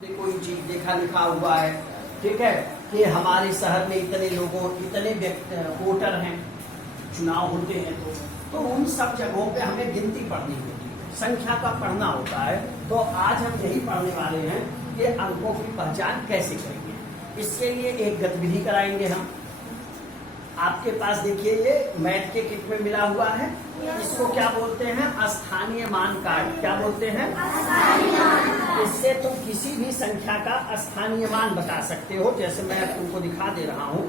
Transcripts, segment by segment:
कोई चीज देखा लिखा हुआ है, ठीक है, कि हमारे शहर में इतने लोगों इतने वोटर हैं, चुनाव होते हैं तो उन सब जगहों पे हमें गिनती पढ़नी होती है, संख्या का पढ़ना होता है। तो आज हम यही पढ़ने वाले हैं कि अंकों की पहचान कैसे करेंगे। इसके लिए एक गतिविधि कराएंगे हम। आपके पास देखिए ये मैथ के किट में मिला हुआ है, इसको क्या बोलते हैं? स्थानीय मान कार्ड। क्या बोलते हैं? इससे तुम किसी भी संख्या का स्थानीय मान बता सकते हो। जैसे मैं तुमको दिखा दे रहा हूँ,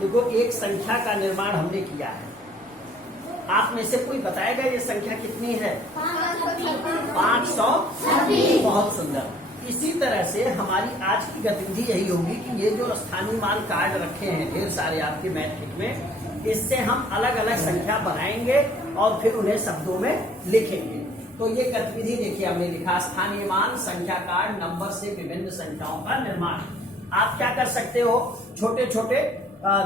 देखो एक संख्या का निर्माण हमने किया है। आप में से कोई बताएगा ये संख्या कितनी है? 500। बहुत सुंदर। इसी तरह से हमारी आज की गतिविधि यही होगी कि ये जो स्थानीय मान कार्ड रखे हैं ढेर सारे आपके मैथ किट में, इससे हम अलग अलग संख्या बनाएंगे और फिर उन्हें शब्दों में लिखेंगे। तो ये गतिविधि देखिए हमने लिखा, स्थानीय मान संख्या कार्ड नंबर से विभिन्न संख्याओं का निर्माण। आप क्या कर सकते हो? छोटे छोटे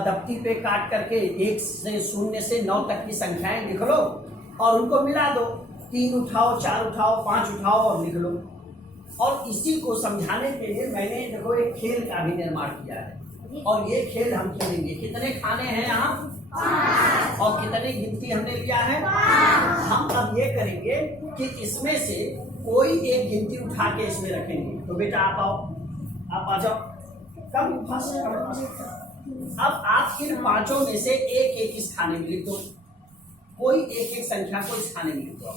दफ्ती पे काट करके 1 से 0 से 9 तक की संख्याएं लिख लो और उनको मिला दो। 3 उठाओ, 4 उठाओ, 5 उठाओ और लिख लो। और इसी को समझाने के लिए मैंने देखो एक खेल का भी निर्माण किया है और ये खेल हम खेलेंगे। कितने खाने हैं यहाँ? 5। और कितने गिनती हमने लिया है? 5। हम अब ये करेंगे कि इसमें से कोई एक गिनती उठा के इसमें रखेंगे। तो बेटा आप आओ, आप आ जाओ। कम अब आप इन 5 में से एक एक इस खाने में लिख दो। कोई एक एक संख्या को इस खाने में लिख दो।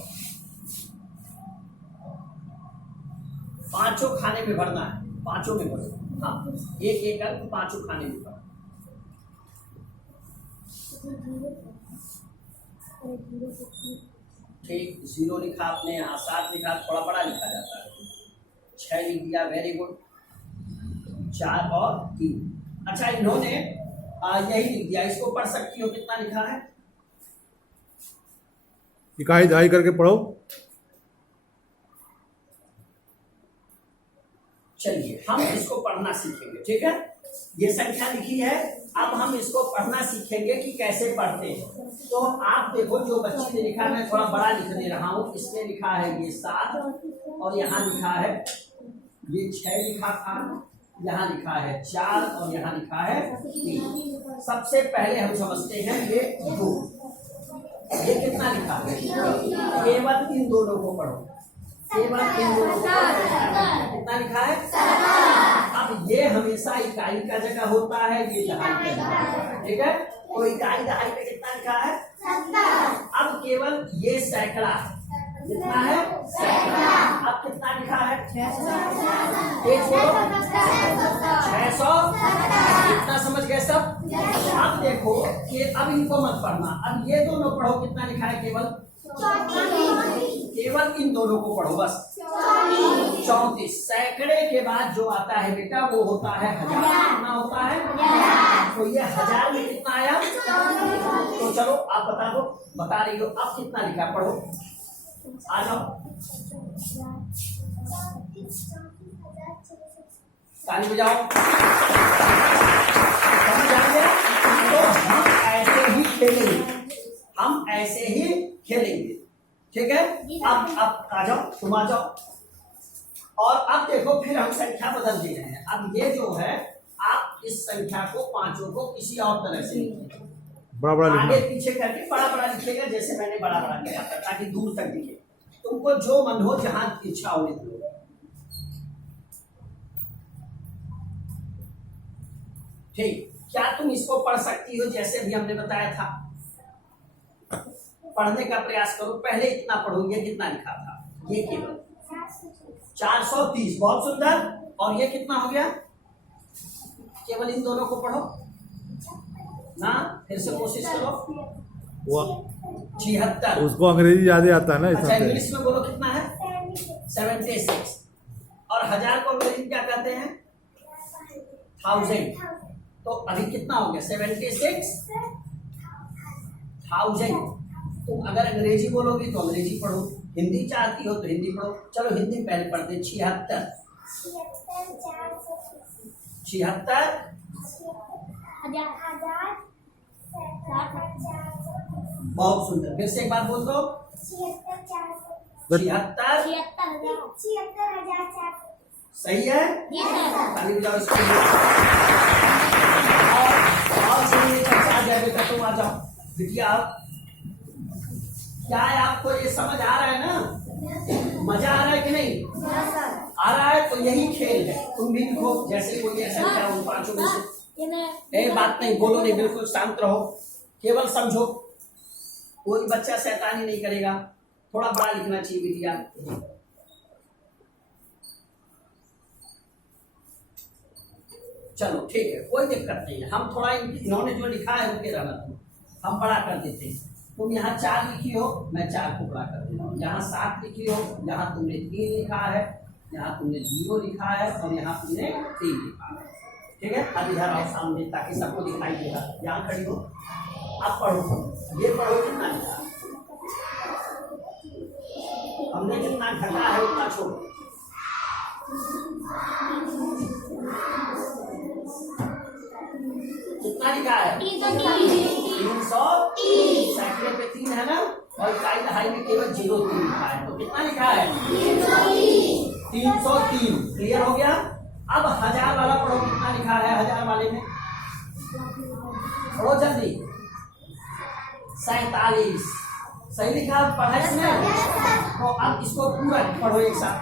5 खाने में भरना है, 5 में भरो। हाँ, एक एक अंक 5 खाने में भरो। ठीक, 0 लिखा आपने, यहाँ 7 लिखा, थोड़ा बड़ा लिखा जाता है। 6 लिख दिया, वेरी गुड। 4 और 3। अच्छा, इन्होंने यही लिख दिया। इसको पढ़ सकती हो? कितना लिखा है? इकाई दहाई करके पढ़ो। चलिए हम इसको पढ़ना सीखेंगे, ठीक है। ये संख्या लिखी है, अब हम इसको पढ़ना सीखेंगे कि कैसे पढ़ते हैं। तो आप देखो, जो बच्ची ने लिखा, मैं थोड़ा बड़ा लिख दे रहा हूँ। इसमें लिखा है ये 7 और यहाँ लिखा है ये 6 लिखा था, यहाँ लिखा है 4 और यहाँ लिखा है 3। सबसे पहले हम समझते हैं ये 2। ये कितना लिखा है? केवल इन दोनों को पढ़ो, केवल इन दोनों को पढ़ो। कितना लिखा है? 7। अब ये हमेशा इकाई का जगह होता है, ये दहाई का जगह होता है, ठीक है। तो इकाई दहाई पे कितना लिखा है? 70। अब केवल ये सैकड़ा कितना है? सैकड़ा। अब कितना लिखा है? 600। 600। इतना समझ गए सब? अब देखो कि अब इनको मत पढ़ना, अब ये दोनों पढ़ो। कितना लिखा है? केवल इन दोनों को पढ़ो बस। 34। सैकड़े के बाद जो आता है बेटा वो होता है 1000। कितना होता है? 1000। तो ये 1000 में कितना आया? तो चलो आप बता दो, बता रही हो। अब कितना लिखा? पढ़ो, आ जाओ। ताली बजाओ। समझ आ गया? तो हम ऐसे ही खेलेंगे, हम ऐसे ही खेलेंगे, ठीक है। अब आ जाओ, तुम आ जाओ। और अब देखो, फिर हम संख्या बदल दे रहे हैं। अब ये जो है, आप इस संख्या को 5 को किसी और तरह से लिखिए, बड़ा आगे पीछे करके बड़ा बड़ा लिखेगा, जैसे मैंने बड़ा बड़ा लिखा था, ताकि दूर तक दिखे। तुमको जो मन हो, जहां इच्छा हो लिख लो। ठीक, क्या तुम इसको पढ़ सकती हो जैसे भी हमने बताया था? पढ़ने का प्रयास करो। पहले इतना पढ़ो। ये कितना लिखा था? ये केवल 430। बहुत सुंदर। और ये कितना हो गया? केवल इन दोनों को पढ़ो ना, फिर से कोशिश करो। 76। उसको अंग्रेजी ज्यादा आता है ना। अच्छा, इंग्लिश में बोलो कितना है? 76। और 1000 को अंग्रेजी क्या कहते हैं? 1000। तो अभी कितना हो गया? 76,000। तुम अगर अंग्रेजी बोलोगी तो अंग्रेजी पढ़ो, हिंदी चाहती हो तो हिंदी पढ़ो। चलो हिंदी पहले पढ़ते हैं। 76। 76। बहुत सुंदर। फिर से एक बार बोल दो। 76। सही है? ताली बजाओ इसके लिए। और सुनिए आ जाए बेटा, तुम आ जाओ बिटिया। आप क्या है, आपको ये समझ आ रहा है ना? मजा आ रहा है कि नहीं आ रहा है? तो यही खेल है। तुम भी लिखो जैसे कोई ऐसा क्या उन पांचों में से एक बात नहीं बोलो, नहीं बिल्कुल शांत रहो, केवल समझो। कोई बच्चा शैतानी नहीं करेगा, थोड़ा बड़ा लिखना चाहिए बिटिया। चलो ठीक है, कोई दिक्कत नहीं है। हम थोड़ा इन्होंने जो लिखा है उनके रहना तुम, हम बड़ा कर देते हैं। तुम यहाँ 4 लिखी हो, मैं 4 को बड़ा कर देता हूँ। यहाँ 7 लिखी हो, यहाँ तुमने 3 लिखा है, यहाँ तुमने 0 लिखा है और यहाँ तुमने 3 लिखा है। ठीक है, अब इधर आओ सामने ताकि सबको दिखाई देगा। यहाँ खड़ी हो, अब पढ़ो। ये पढ़ो कितना लिखा, हमने जितना घटा है उतना छोड़ो। कितना लिखा है? 330। सैकड़े पे 3 है ना, और इकाई दहाई में केवल 0.3 लिखा है, तो कितना लिखा है? 303। क्लियर हो गया? अब 1000 वाला पढ़ो, कितना लिखा है 1000 वाले में? बहुत जल्दी। 47। सही लिखा पढ़ा इसने? तो अब इसको पूरा पढ़ो एक साथ।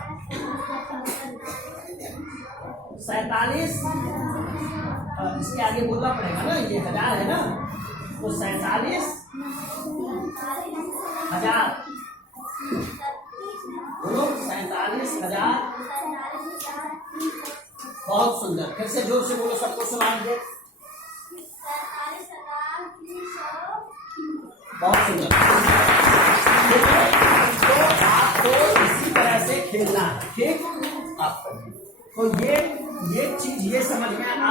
47, इसके आगे बोलना पड़ेगा ना, ये 1000 है ना, तो 47,000। बोलो 47,000। बहुत सुंदर, फिर से जोर से बोलो, सबको सुना दे। बहुत सुंदर। तो आपको इसी तरह से खेलना है, ठीक? आप तो ये चीज ये समझ में